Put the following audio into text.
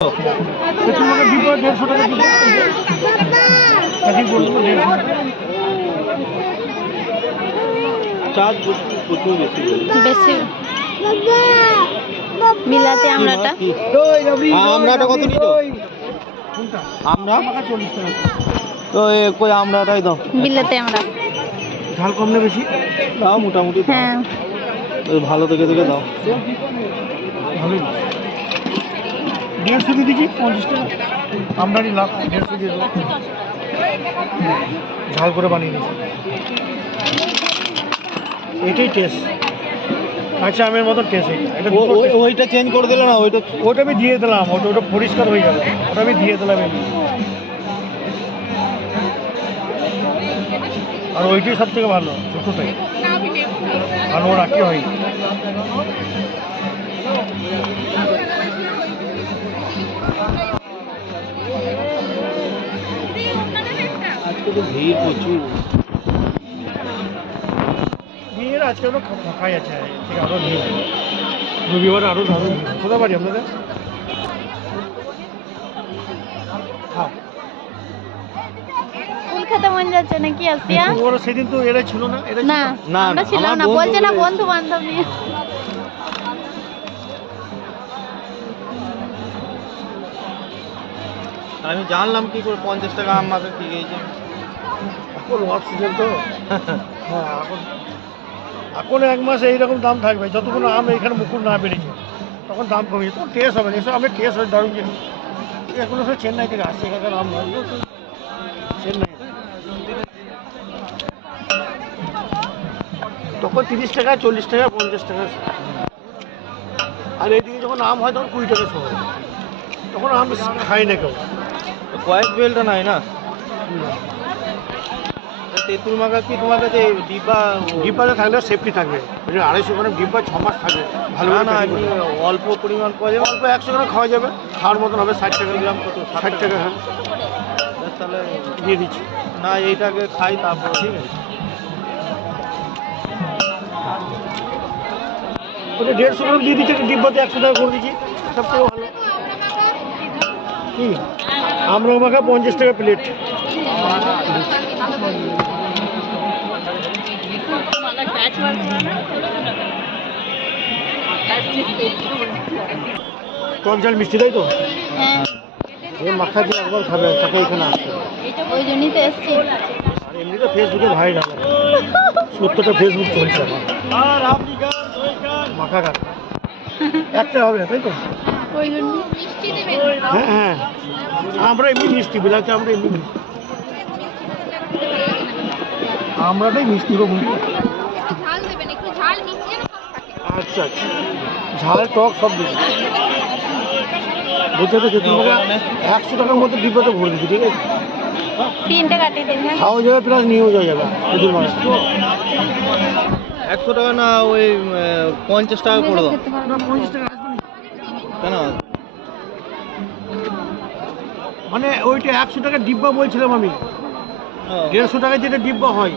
তোমাকে দিব 150 টাকা দিব। কাকি বলবো 150 টাকা। চার্জ প্রচুর বেশি বেশি বিলাতে আমরাটা আমরাটা কত নিল? কোনটা? আমরা আমাকে 40 টাকা। তো কই আমরাটাই দাও। বিলাতে আমরা ঝাল কম না বেশি? দাও মোটামুটি দাও। হ্যাঁ ভালো থেকে দাও। ভালোই। 150 দিয়ে দিচ্ছি 50 টাকা। আমরারই লাভ 150 দিয়ে দেবো। ঝাল করে বানিয়ে দিচ্ছি। এটাই টেস্ট। আচ্ছা আমের মতো টেস্ট এটা। ওইটা চেঞ্জ করে দিলে না? ওটা আমি দিয়ে দিলাম, ওটা পরিষ্কার হয়ে যাবে, ওটা আমি দিয়ে দিলাম এমনি। আর ওইটাই সব থেকে ভালো, ছোটোটাই ভালো রাখি হয়। আজকে তো ভিড় প্রচুর। ভিড় আজকে তো ফাঁকাই আছে, ঠিক আরও ভিড়, রবিবার আরও দারুণ ভিড়। কোথায় বাড়ি আপনাদের? হ্যাঁ ফুল খেতে মন যাচ্ছে নাকি আসিয়া? ওরা সেদিন তো এরা ছিল না, এরা না না, আমরা ছিলাম আমার না, বন্ধু বলছে না বলে বন্ধু বান্ধব নিয়ে। আমি জানলাম কি করে 50 টাকা আম মাকে কি গেছে। এখন ওয়ার্ক সিজন তো। হ্যাঁ এখন 1 মাস এইরকম দাম থাকবে, যতক্ষণ আম এখানে মুকুল না বেড়েছে তখন দাম কমে তখন টেস্ট হবে না। এসব আমের টেস্ট হয় দারুণ জিনিস। এগুলো সব চেন্নাই থেকে আসছে, এখানকার আম নয়, চেন্নাই। তখন 30 টাকা 40 টাকা 50 টাকা। আর এইদিকে যখন আম হয় তখন 20 টাকা শো হয়। তখন আম খাই না কেউ। কয়েক বেলটা নাই না। তেঁতুল মাখা কি তোমার কাছে ডিব্বাতে থাকলে সেফটি থাকবে, 250 গ্রাম ডিব্বা 6 মাস থাকবে ভালো। না অল্প পরিমাণ পাওয়া যাবে। অল্প 100 গ্রাম খাওয়া যাবে, খাওয়ার মতন হবে। 60 টাকা গ্রাম কত? 60 টাকা। হ্যাঁ তাহলে দিয়ে দিচ্ছি। না এইটাকে খাই তারপর। ঠিক আছে, ওটা 150 গ্রাম দিয়ে দিচ্ছি, ডিব্বাতে 100 টাকা করে দিচ্ছি, সব থেকে ভালো। কি আমরা মাখা 50 টাকা প্লেট। টক ঝাল মিষ্টি তাই তো? হ্যাঁ এ মাখা দিয়ে একবার খাবে, তাকে এখানে আসতে। ওই জন্যই তো এসছি। আর এমনিতে ফেসবুকে ভাই না, সত্যটা ফেসবুক চলছে আমার। মাখা খাবে একটা হবে না তাই তো? ওই জন্য মিষ্টি দেবে। হ্যাঁ হ্যাঁ, আমরা এমনি মিষ্টি বিলাতে, আমরা এমনি মিষ্টি, আমরাটাই মিষ্টি গো বুঝলি। ঝাল দেবেন একটু, ঝাল মিষ্টি যেন সব থাকে। আচ্ছা আচ্ছা, ঝাল টক সব দিচ্ছি। বুঝতে তো 100 টাকার মতো ডিব্বাতে ভরে দিচ্ছি, ঠিক আছে? 3 টাকা কাটিয়ে দিন। হ্যাঁ খাওয়া যাবে প্লাস নিয়েও যাওয়া যাবে। 100 টাকা না, ওই 50 টাকা করে দাও। না 50 টাকা আসবে না। কেন? মানে ওইটা 100 টাকার ডিব্বা বলছিলাম আমি। 150 টাকায় যেটা ডিব্বা হয়